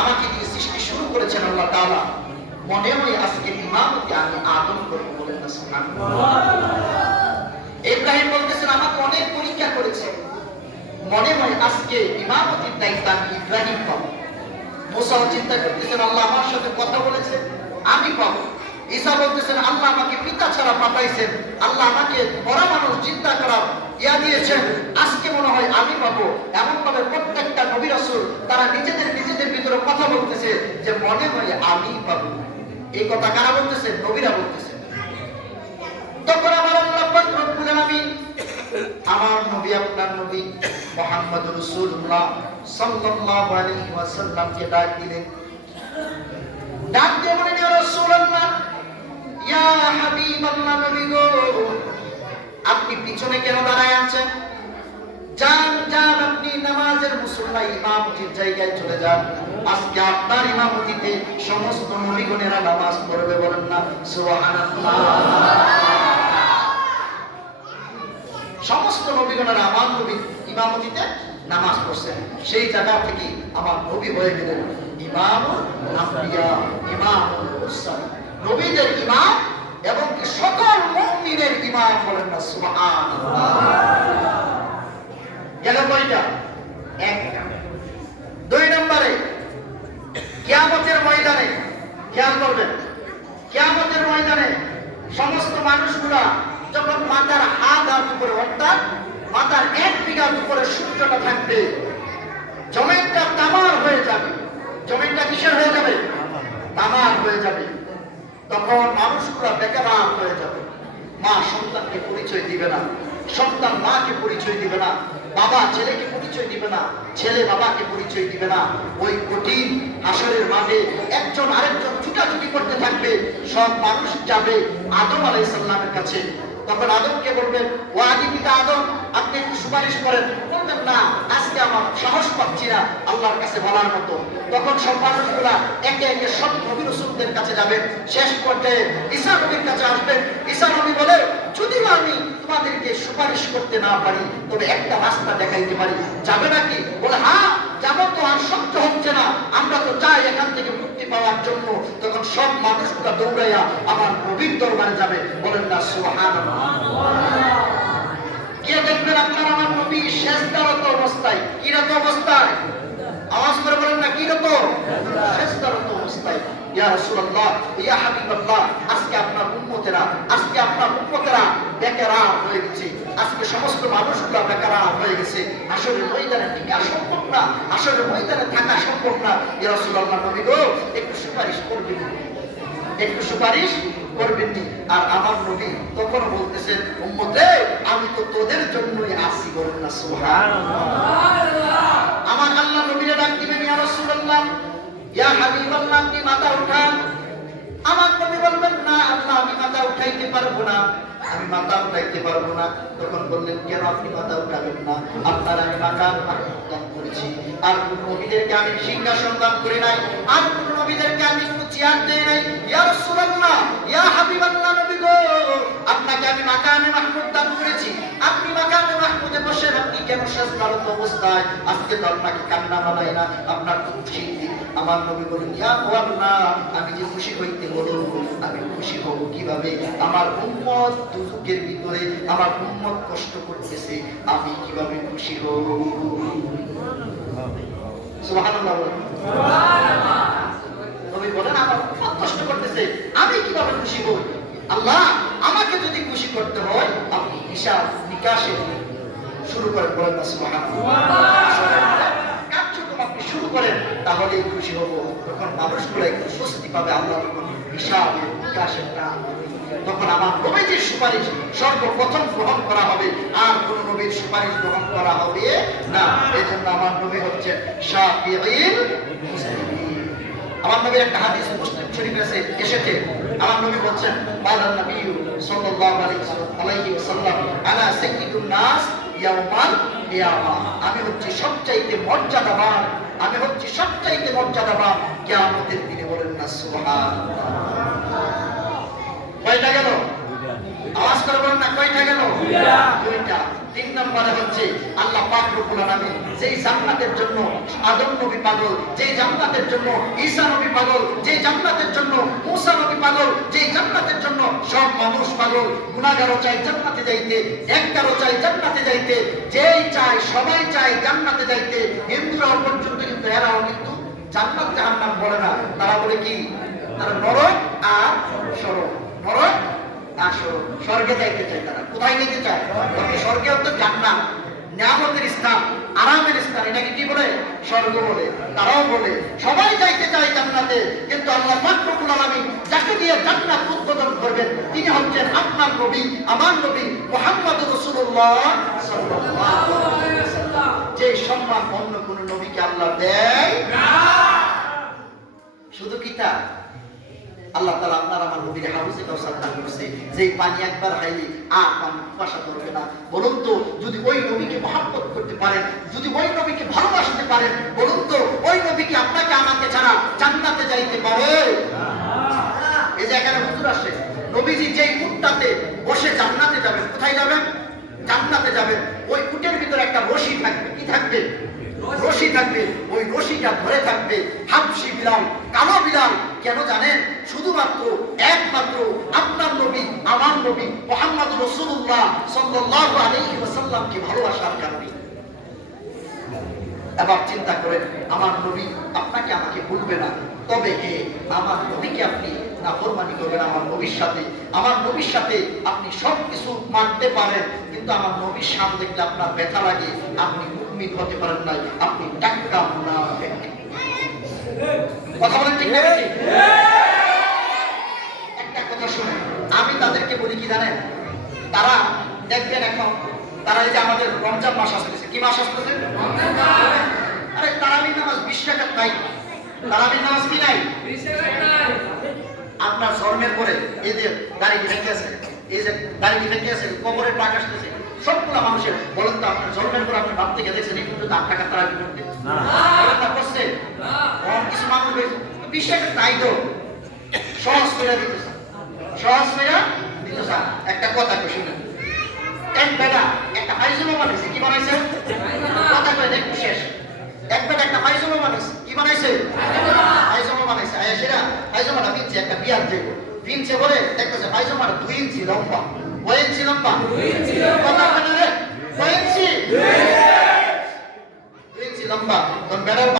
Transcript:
আমাকে দিয়ে সৃষ্টি শুরু করেছেন আল্লাহ তাআলা, মনে হয় আজকে ইমামতি আমি আদম করব, বলেন না সুবহানাল্লাহ। ইব্রাহিম বলতেছেন আমাকে অনেক পরীক্ষা করেছে, মনে হয় আজকে ইমামতির দায়িত্ব আমি ইব্রাহিম পাবো। মুসা চিন্তা করতেছেন আল্লাহ আমার সাথে কথা বলেছে, আমি পাবো। ঈসা বলতেছেন আল্লাহ আমাকে পিতা ছাড়া পাঠাইছেন, আল্লাহ আমাকে বড় মানুষ চিন্তা করার দিয়েছেন, আজকে মনে হয় আমি পাবো। এমন ভাবে প্রত্যেকটা নবী রাসূল তারা নিজেদের ভিতরে কথা বলতেছে যে মনে হয় আমি পাবো। এই কথা কারা বলতেছে? নবীরা বলতেছে। তখন আমার আল্লাহ পাক রব্বুল আলামিন আমার নবী আপনার নবী মুহাম্মদ রাসূলুল্লাহ সাল্লাল্লাহু আলাইহি ওয়াসাল্লামকে ডাক দিলেন। ডাক দিয়ে বলেন ইয়া রাসূলুল্লাহ, ইয়া হাবিবাল্লাহ, নবী গো আপনি পিছনে কেন দাঁড়ায় আছেন? যান যান, আপনি নামাজের মুসল্লা ইমামতির জায়গায় চলে যান। আজকে আপনার ইমামতিতে সমস্ত নবীগণেরা নামাজ পড়বে, বলেন না সুবহানাল্লাহ। সমস্ত নবীগণেরা আমার নবী ইমামতিতে নামাজ পড়ছেন, সেই জায়গা থেকে আমার নবী হয়ে গেলেন ইমামুল আম্বিয়া, ইমামুল মুরসালিন, নবীদের ইমাম এবং সকল মুমিনের ইমাম, বলেন না সুবহানাল্লাহ। গেল কয়টা? একটা। দুই নম্বরে কিয়ামতের ময়দানে, খেয়াল করবেন, কিয়ামতের ময়দানে সমস্ত মানুষগুলা যখন মাথার হাত উপরে, অর্থাৎ মাথার 1 বিঘার উপরে সূর্যটা থাকবে, জমিনটা তামার হয়ে যাবে। জমিনটা কিসের হয়ে যাবে? তামার হয়ে যাবে। তখন মানুষগুলা বেকার হয়ে যাবে। মা সন্তানকে পরিচয় দিবে না, সন্তান মাকে পরিচয় দিবে না, বাবা ছেলেকে পরিচয় দিবে না, ছেলে বাবাকে পরিচয় দিবে না। ওই কঠিন হাসরের মাঠে একজন আরেকজন ছুটাছুটি করতে থাকবে। সব মানুষ যাবে আদম আলাইহিস সালামের কাছে। তখন আদমকে বলবেন, ও আদি পিতা আদম, আপনি একটু সুপারিশ করেন। বলবেন না, আজকে আমার সাহস পাচ্ছি না আল্লাহর কাছে বলার মতো। তখন সব মানুষগুলা একে একে সব নবী রাসূলদের কাছে যাবেন। শেষ পর্যায়ে ঈসা নবীর কাছে আসবেন। ঈসা নবী বলে, যদি আমি তোমাদেরকে সুপারিশ করতে না পারি, তবে একটা রাস্তা দেখাইতে পারি, যাবে নাকি? বলে, হ্যাঁ যাবো, তো আর সহ্য হচ্ছে না, আমরা তো চাই এখান থেকে মুক্তি পাওয়ার জন্য। তখন সব মানুষগুলা দৌড়াইয়া আমার নবীর দরবারে যাবে, বলেন না সুবহানাল্লাহ। গিয়ে দেখবেন আপনার আমার নবী সেজদারত অবস্থায়। কিরত অবস্থায়? আওয়াজ করে বলেন না, কিরত? সেজদারত অবস্থায়। ইয়া রাসূলুল্লাহ, ইয়া হাবিবাল্লাহ, আজকে আপনার উম্মতেরা বেকার হয়ে গেছে। আজকে সমস্ত মানুষগুলো বেকার হয়ে গেছে। হাসরের ময়দানে টিকা সম্ভব না, হাসরের ময়দানে থাকা সম্ভব না। ইয়া রাসূলুল্লাহ, নবী গো একটু সুপারিশ করবেন, একটু সুপারিশ করবেন। আর আমার নবী তখন বলতেছেন, উম্মতে আমি তো তোদের জন্যই আসি, বলেন না সুবহানাল্লাহ। আমার আল্লাহ নবীরে ডাক দিবেন, ইয়া রাসূলুল্লাহ, ইয়া হাবিবাল্লাহ, আপনি মাথা উঠান। আমার নবী বলবেন, না আল্লাহ আমি মাথা উঠাইতে পারবো না, আমি মাথা উঠাইতে পারবো না। তখন বললেন, কেন আপনি মাথা উঠাবেন না? আপনার আমি মাকাম মাহমুদ দান করেছি, আর কোন নবীদেরকে আমি সিংহাসন দান করি নাই, আর কোন নবীদেরকে আমি কোনো চেয়ার দেই নাই। ইয়া রাসূলুল্লাহ, ইয়া হাবিবাল্লাহ, নবী গো আপনাকে আমি মাকামে মাহমুদ দান করেছি, আপনি মাকামে মাহমুদে বসেন, আপনি কেন সেজদারত অবস্থায়? আজকে তো আপনাকে কান্না বানাই না, আপনার তো খুশি দিন। আমার নবী বলেন, ইয়া আল্লাহ, আমি যে খুশি হইতে বলবো, আমি খুশি হব কিভাবে? আমার উম্মত দুজকের ভিতরে, আমার উম্মত কষ্ট করতেছে, আমি কিভাবে খুশি হব? সুবহানাল্লাহ, সুবহানাল্লাহ। নবী বলেন, আমার উম্মত কষ্ট করতেছে, আমি কিভাবে খুশি হব? আল্লাহ আমাকে যদি খুশি করতে হয়, আপনি হিসাব নিকাশে শুরু করেন, বলেন না সুবহানাল্লাহ। কার্যক্রম আপনি শুরু করেন, তাহলেই খুশি হব। তখন মানুষগুলো একটু স্বস্তি পাবে, আল্লাহ হিসাব নিকাশের নাম। তখন আমার নবীজির সুপারিশ সর্বপ্রথম গ্রহণ করা হবে, আর কোন নবীর সুপারিশ গ্রহণ করা হবে না। এই জন্য আমার নবী হচ্ছেন শাফিঈল মুসলিমিন। আমার নবীর একটা হাদিস মুসলিম শরীফে এসেছে, আমার নবী বলছেন, বালান নবী সাল্লাল্লাহু আলাইহি ওয়াসাল্লাম, আনা সাইয়্যিদুন নাস ইয়াউমাল কিয়ামা, আমি হচ্ছি সবচাইতে মর্যাদাবান, আমি হচ্ছি সবচাইতে মর্যাদাবান কিয়ামতের দিনে, বলেন না সুবহানাল্লাহ। কয়টা গেল? আওয়াজ করে বলেন না, কয়টা গেল? দুইটা। তিন নম্বরে হচ্ছে আল্লাহ পাক রব্বুল আলামিন যেই জান্নাতের জন্য আদম নবী পাগল, যেই জান্নাতের জন্য ঈসা নবী পাগল, যেই জান্নাতের জন্য মুসা নবী পাগল, যেই জান্নাতের জন্য সব মানুষ পাগল, গুনাহগারও চাই জান্নাতে যাইতে, নেককারও চাই জান্নাতে যাইতে, যেই চায় সবাই চায় জান্নাতে যাইতে। হিন্দুরাও পর্যন্ত কিন্তু এরাও কিন্তু জান্নাত জাহান্নাম বলে না, তারা বলে কি? তারা নরক আর স্বর্গ, নরক আর স্বর্গ। স্বর্গে যাইতে চায় তারা। কোথায় যেতে চায়? স্বর্গেও তো জান্নাত, নিয়ামতের স্থান, আরামের স্থান, এটাকে কি বলে? স্বর্গ বলে। তারাও বলে সবাই যাইতে চায় জান্নাতে, কিন্তু আল্লাহ পাক রব্বুল আলামিন যাকে দিয়ে জান্নাত উদ্বোধন করবেন তিনি হচ্ছেন আপনার নবী, আমার নবী মুহাম্মদুর রাসূলুল্লাহ সাল্লাল্লাহু আলাইহি ওয়াসাল্লাম। যে সম্মান অন্য কোন নবীকে আল্লাহ দেয় না। শুধু কি তা? আল্লাহ তাআলা আপনার আমার নবীর হাউজে কাউসার দান করেছে, যেই পানি একবার খাইলে আর পানি পাশা ধরবে না। বলুন তো, যদি ওই নবীকে মহব্বত করতে পারেন, যদি ওই নবীকে ভালোবাসতে পারেন, বলুন তো ওই নবীকে আপনাকে আমাকে ছাড়া জান্নাতে যাইতে পারে? এই যে এখানে হুজুর আসে, নবীজি যেই উটটাতে বসে জান্নাতে যাবেন, কোথায় যাবেন? জান্নাতে যাবেন। ওই উটের ভিতরে একটা রশি থাকবে। কি থাকবে? রশি থাকবে। ওই রশিটা ধরে থাকবে হাবশী বিলাল, কালো বিলাল। কেন জানেন? শুধুমাত্র একমাত্র আপনার নবী, আমার নবী মুহাম্মদুর রাসূলুল্লাহ সাল্লাল্লাহু আলাইহি ওয়াসাল্লামকে ভালোবাসার কারণে। এবার চিন্তা করেন, আমার নবী আপনাকে আমাকে ভুলবে না, তবে আমার নবীকে আপনি নাফরমানি করবেন আমার নবীর সাথে। আমার নবীর সাথে আপনি সব কিছু মানতে পারেন, কিন্তু আমার নবীর সামনে দেখলে আপনার ব্যথা লাগে, আপনি মুমিন হতে পারেন নাই, আপনি টাক্কা মুনাফিক। কথা বলেন ঠিক না? একটা কথা শুনুন, আমি তাদেরকে বলি কি জানেন? তারা দেখবেন এখন তারা এই যে আমাদের রমজান মাস আসতেছে, কি মাস আসতেছে? আরে তারাবির নামাজ 20 রাকাত নাই। তারাবির নামাজ কি নাই? 20 রাকাত নাই। আপনার জন্মের পরে এই যে দাড়ি ভেঙে আছে, এই যে দাড়ি ভেঙে আছে, কবরের পাক আসতেছে, সবগুলা মানুষের। বলেন তো, আপনার জন্মের পর আপনি ভাব থেকে দেখছেন এই পর্যন্ত 8 টাকা তারাবি করতে? না। না করছে? কিছু মানুষ 20 রাকাত নাই তো সহজ করে দিতেছে, সহজ করে দিতেছে। একটা কথা কই শুনেন, এক বেটা একটা পায়জামা বানাইছে। কি বানাইছে? কথা কই একটু শেষ। এক বেটা একটা পায়জামা বানাইছে। কি বানাইছে? পায়জামা বানাইছে। আয়েশা পায়জামাটা পিনছে, একটা বিয়ার দেব পিনছে বলে দেখতেছে পায়জামাটা 2 ইঞ্চি লম্বা। 2 ইঞ্চি লম্বা? 2 ইঞ্চি কথা বলে 2 ইঞ্চি লম্বা। তখন বেটা